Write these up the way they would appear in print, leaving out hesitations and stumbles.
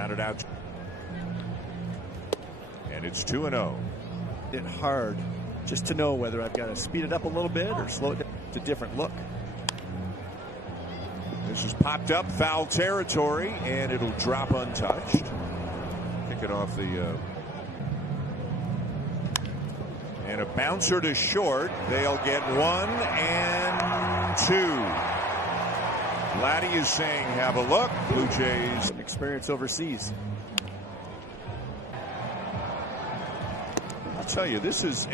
Grounded out. And it's 2-0. It's hard just to know whether I've got to speed it up a little bit or slow it down. It's a different look. This is popped up, foul territory, and it'll drop untouched. Kick it off the... and a bouncer to short. They'll get 1 and 2. Vladdy is saying, have a look. Blue Jays. Experience overseas. I'll tell you, this is...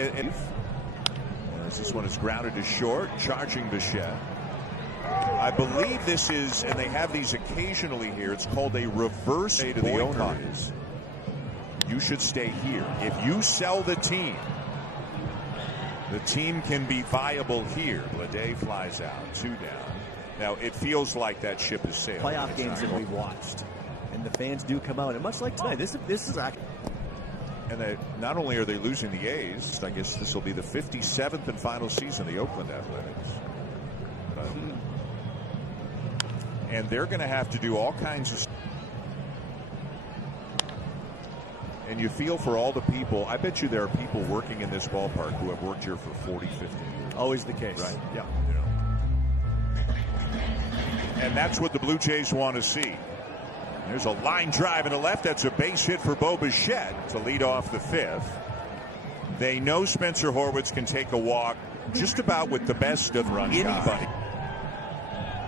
this one is grounded to short, charging Bichette. I believe this is, and they have these occasionally here, it's called a reverse to the owner is, you should stay here. If you sell the team can be viable here. Bleday flies out, 2 down. Now, it feels like that ship has sailed. Playoff games that we've watched, and the fans do come out, and much like tonight, this is actually... And not only are they losing the A's, I guess this will be the 57th and final season of the Oakland Athletics. And they're going to have to do all kinds of... And you feel for all the people. I bet you there are people working in this ballpark who have worked here for 40, 50 years. Always the case. Right. Yeah. And that's what the Blue Jays want to see. There's a line drive in the left. That's a base hit for Bo Bichette to lead off the 5th. They know Spencer Horwitz can take a walk just about with the best of anybody.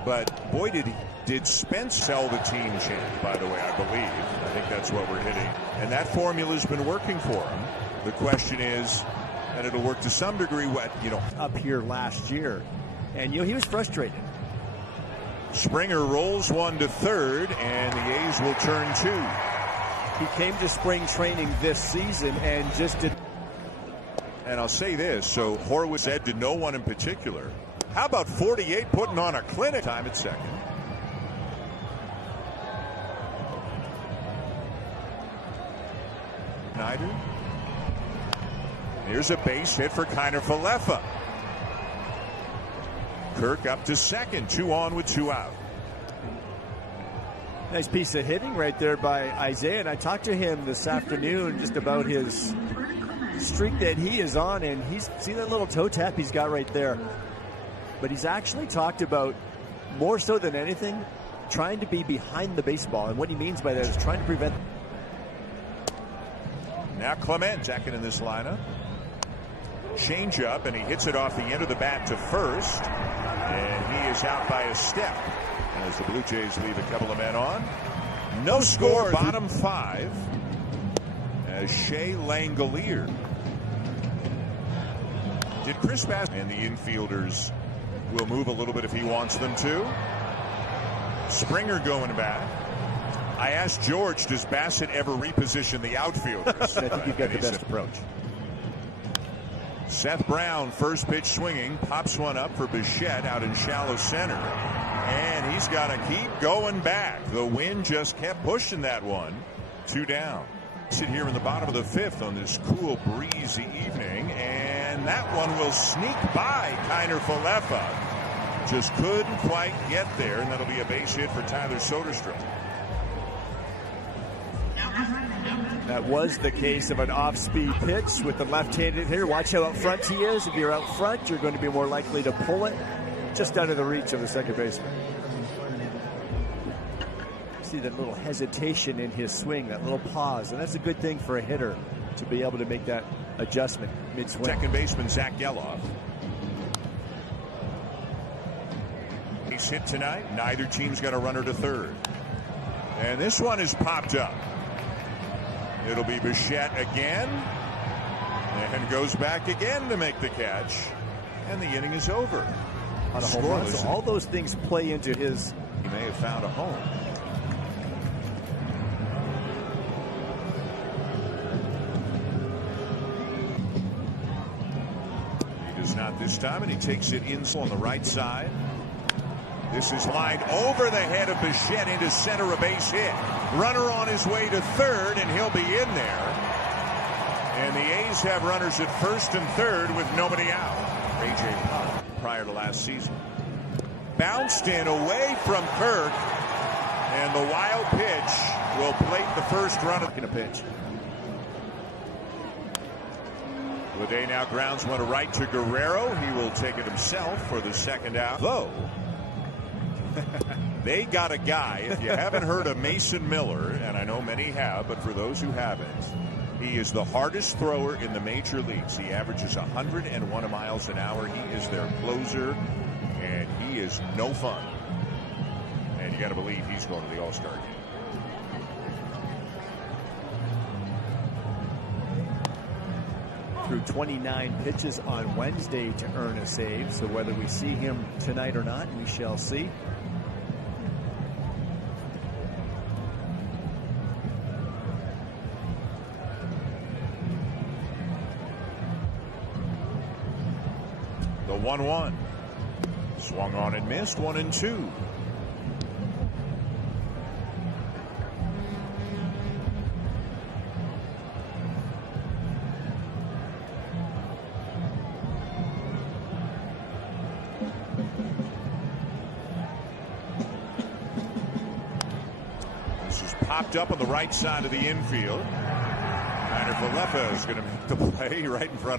But boy, did Spence sell the team chant, by the way, I believe. I think that's what we're hitting. And that formula's been working for him. The question is, and it'll work to some degree, up here last year. And, he was frustrated. Springer rolls 1 to third, and the A's will turn 2. He came to spring training this season and just did. And I'll say this, so Horwitz said to no one in particular, how about 48 putting on a clinic? Time at second. Snyder. Here's a base hit for Kiner-Falefa. Kirk up to second, 2 on with 2 out. Nice piece of hitting right there by Isaiah, and I talked to him this afternoon just about his streak that he is on, and he's seen that little toe tap he's got right there. But he's actually talked about, more so than anything, trying to be behind the baseball, and what he means by that is trying to prevent. Now Clement second in this lineup. Change up, and he hits it off the end of the bat to first, and he is out by a step as the Blue Jays leave a couple of men on. No score, bottom 5 as Shea Langolier. Did Chris Bassitt, and the infielders will move a little bit if he wants them to. Springer going back. I asked George, does Bassitt ever reposition the outfielders? I think you've got the best approach. Seth Brown, first pitch swinging, pops one up for Bichette out in shallow center. And he's got to keep going back. The wind just kept pushing that one. 2 down. Sit here in the bottom of the 5th on this cool, breezy evening. And that one will sneak by Kiner-Falefa. Just couldn't quite get there. And that'll be a base hit for Tyler Soderstrom. That was the case of an off-speed pitch with the left-handed hitter. Watch how out front he is. If you're out front, you're going to be more likely to pull it just out of the reach of the second baseman. See that little hesitation in his swing, that little pause, and that's a good thing for a hitter to be able to make that adjustment mid-swing. Second baseman Zach Geloff. He's hit tonight. Neither team's got a runner to third. And this one is popped up. It'll be Bichette again, and goes back again to make the catch, and the inning is over. On a home run, so all those things play into his. He may have found a home. He does not this time, and he takes it in on the right side. This is lined over the head of Bichette into center, a base hit. Runner on his way to third, and he'll be in there. And the A's have runners at first and third with nobody out. A.J. Pop prior to last season. Bounced in away from Kirk, and the wild pitch will plate the first run of a pitch. Bleday now grounds one to right to Guerrero. He will take it himself for the second out. Though they got a guy, if you haven't heard of Mason Miller, and I know many have, but for those who haven't, he is the hardest thrower in the major leagues. He averages 101 miles an hour. He is their closer, and he is no fun. And you got to believe he's going to the All-Star game. Threw 29 pitches on Wednesday to earn a save. So whether we see him tonight or not, we shall see. The 1-1. Swung on and missed. 1-2. This is popped up on the right side of the infield. Rainer Falefa is going to make the play right in front of